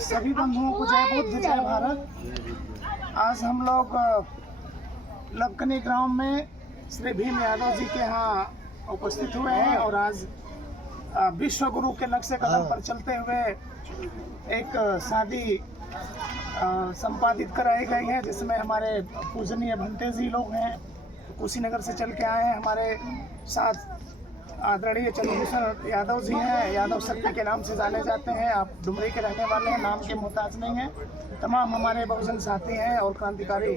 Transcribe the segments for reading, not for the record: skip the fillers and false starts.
सभी बंधुओं को जय बुद्ध जय भारत। आज हम लोग लबकनी ग्राम में श्री भीम यादव जी के यहाँ उपस्थित हुए हैं और आज विश्व गुरु के नक्शे कदम पर चलते हुए एक शादी संपादित कराई गई है, जिसमें हमारे पूजनीय भंते जी लोग हैं, कुशीनगर से चल के आए हैं। हमारे साथ आदरणीय चंद्रभूषण यादव जी हैं, यादव शक्ति के नाम से जाने जाते हैं। आप डुमरी के रहने वाले हैं, नाम के मोहताज नहीं हैं। तमाम हमारे बहुजन साथी हैं और क्रांतिकारी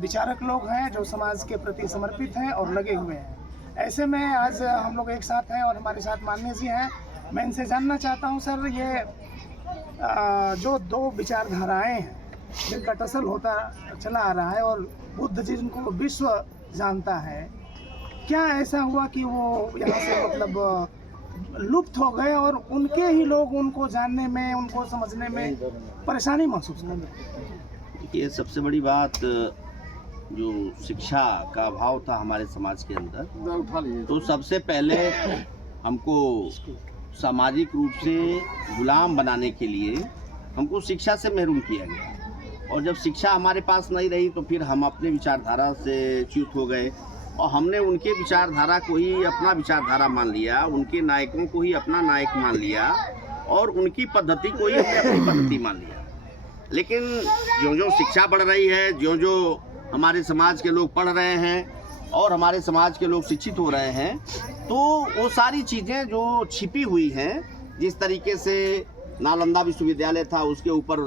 विचारक लोग हैं जो समाज के प्रति समर्पित हैं और लगे हुए हैं। ऐसे में आज हम लोग एक साथ हैं और हमारे साथ माननीय जी हैं। मैं इनसे जानना चाहता हूं सर, ये जो दो विचारधाराएं हैं जिनका टसल होता चला आ रहा है और बुद्ध जिनको विश्व जानता है, क्या ऐसा हुआ कि वो यहाँ से मतलब लुप्त हो गए और उनके ही लोग उनको जानने में, उनको समझने में परेशानी महसूस कर रहे हैं? देखिए, सबसे बड़ी बात जो शिक्षा का अभाव था हमारे समाज के अंदर, तो सबसे पहले हमको सामाजिक रूप से गुलाम बनाने के लिए हमको शिक्षा से महरूम किया गया। और जब शिक्षा हमारे पास नहीं रही तो फिर हम अपने विचारधारा से च्युत हो गए और हमने उनके विचारधारा को ही अपना विचारधारा मान लिया, उनके नायकों को ही अपना नायक मान लिया और उनकी पद्धति को ही हमने अपनी पद्धति मान लिया। लेकिन जो शिक्षा बढ़ रही है, जो हमारे समाज के लोग पढ़ रहे हैं और हमारे समाज के लोग शिक्षित हो रहे हैं, तो वो सारी चीज़ें जो छिपी हुई हैं, जिस तरीके से नालंदा विश्वविद्यालय था उसके ऊपर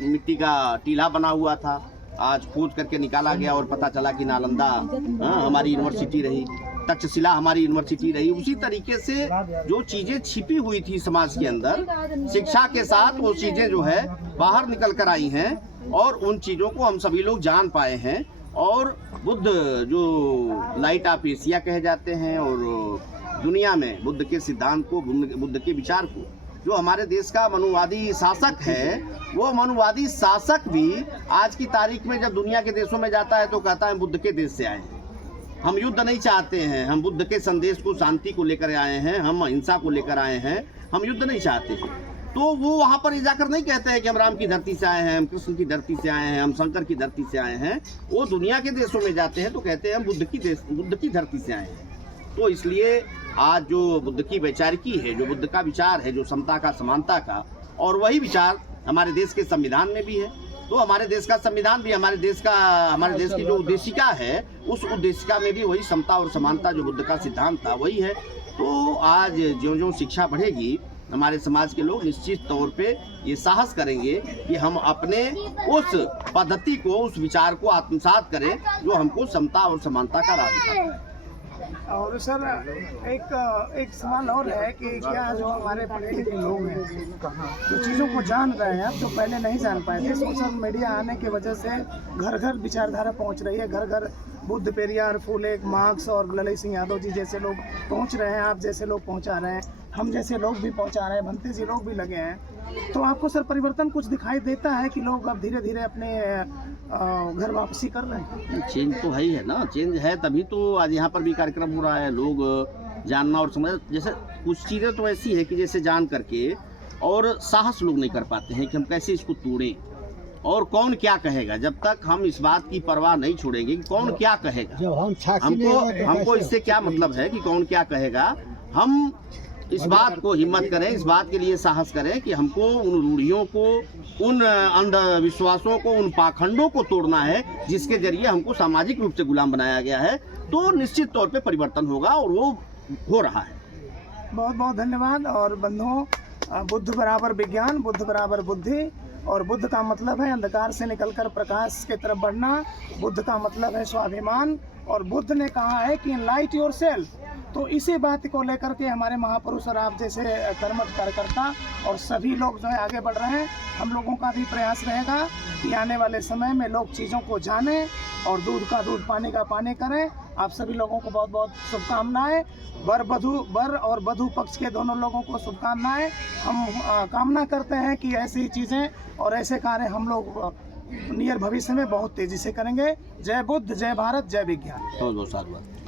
मिट्टी का टीला बना हुआ था, आज खोज करके निकाला गया और पता चला कि नालंदा हमारी यूनिवर्सिटी रही, तक्षशिला हमारी यूनिवर्सिटी रही। उसी तरीके से जो चीज़ें छिपी हुई थी समाज के अंदर, शिक्षा के साथ वो चीज़ें जो है बाहर निकल कर आई हैं और उन चीज़ों को हम सभी लोग जान पाए हैं। और बुद्ध जो लाइट ऑफ एशिया कहे जाते हैं और दुनिया में बुद्ध के सिद्धांत को, बुद्ध के विचार को, जो हमारे देश का मनुवादी शासक है, वो मनुवादी शासक भी आज की तारीख में जब दुनिया के देशों में जाता है तो कहता है बुद्ध के देश से आए हैं, हम युद्ध नहीं चाहते हैं, हम बुद्ध के संदेश को, शांति को लेकर आए हैं, हम अहिंसा को लेकर आए हैं, हम युद्ध नहीं चाहते हैं। तो वो वहाँ पर जाकर नहीं कहते हैं कि हम राम की धरती से आए हैं, हम कृष्ण की धरती से आए हैं, हम शंकर की धरती से आए हैं। वो दुनिया के देशों में जाते हैं तो कहते हैं हम बुद्ध की धरती से आए हैं। तो इसलिए आज जो बुद्ध की वैचारिकी है, जो बुद्ध का विचार है, जो समता का, समानता का, और वही विचार हमारे देश के संविधान में भी है। तो हमारे देश का संविधान भी हमारे देश की जो उद्देशिका है, उस उद्देशिका में भी वही समता और समानता, जो बुद्ध का सिद्धांत था, वही है। तो आज जो शिक्षा बढ़ेगी, हमारे समाज के लोग निश्चित तौर पे ये साहस करेंगे कि हम अपने उस पद्धति को, उस विचार को आत्मसात करें जो हमको समता और समानता का राह दिखाता है। और सर एक सवाल और है कि क्या जो हमारे पढ़े लिखे लोग हैं, जो चीज़ों को जान रहे हैं, जो पहले नहीं जान पाए थे, सोशल मीडिया आने की वजह से घर घर विचारधारा पहुंच रही है, घर घर बुद्ध, पेरियार, फूले, मार्क्स और ललित सिंह यादव जी जैसे लोग पहुंच रहे हैं, आप जैसे लोग पहुंचा रहे हैं, हम जैसे लोग भी पहुंचा रहे हैं, भंते जी लोग भी लगे हैं। तो आपको सर परिवर्तन कुछ दिखाई देता है कि लोग अब धीरे धीरे अपने घर वापसी कर रहे हैं? चेंज तो है ही है ना, चेंज है तभी तो आज यहाँ पर भी कार्यक्रम हो रहा है। लोग जानना और समझ, जैसे कुछ चीज़ें तो ऐसी है कि जैसे जान करके और साहस लोग नहीं कर पाते हैं कि हम कैसे इसको तोड़ें और कौन क्या कहेगा। जब तक हम इस बात की परवाह नहीं छोड़ेंगे कि कौन क्या कहेगा, हमको इससे क्या मतलब है कि कौन क्या कहेगा, हम इस बात को हिम्मत करें, इस बात के लिए साहस करें कि हमको उन रूढ़ियों को, उन अंधविश्वासों को, उन पाखंडों को तोड़ना है जिसके जरिए हमको सामाजिक रूप से गुलाम बनाया गया है। तो निश्चित तौर पे परिवर्तन होगा और वो हो रहा है। बहुत बहुत धन्यवाद। और बंधुओं, बुद्ध बराबर विज्ञान, बुद्ध बराबर बुद्धि, और बुद्ध का मतलब है अंधकार से निकलकर प्रकाश की तरफ बढ़ना, बुद्ध का मतलब है स्वाभिमान, और बुद्ध ने कहा है कि लाइट योर सेल्फ। तो इसी बात को लेकर के हमारे महापुरुष और आप जैसे कर्मठ कार्यकर्ता और सभी लोग जो है आगे बढ़ रहे हैं। हम लोगों का भी प्रयास रहेगा कि आने वाले समय में लोग चीज़ों को जानें और दूध का दूध, पानी का पानी करें। आप सभी लोगों को बहुत बहुत शुभकामनाएं। वर और वधू पक्ष के दोनों लोगों को शुभकामनाएं। हम कामना करते हैं कि ऐसी चीज़ें और ऐसे कार्य हम लोग नियर भविष्य में बहुत तेज़ी से करेंगे। जय बुद्ध, जय भारत, जय विज्ञान। बहुत बहुत साधुवाद।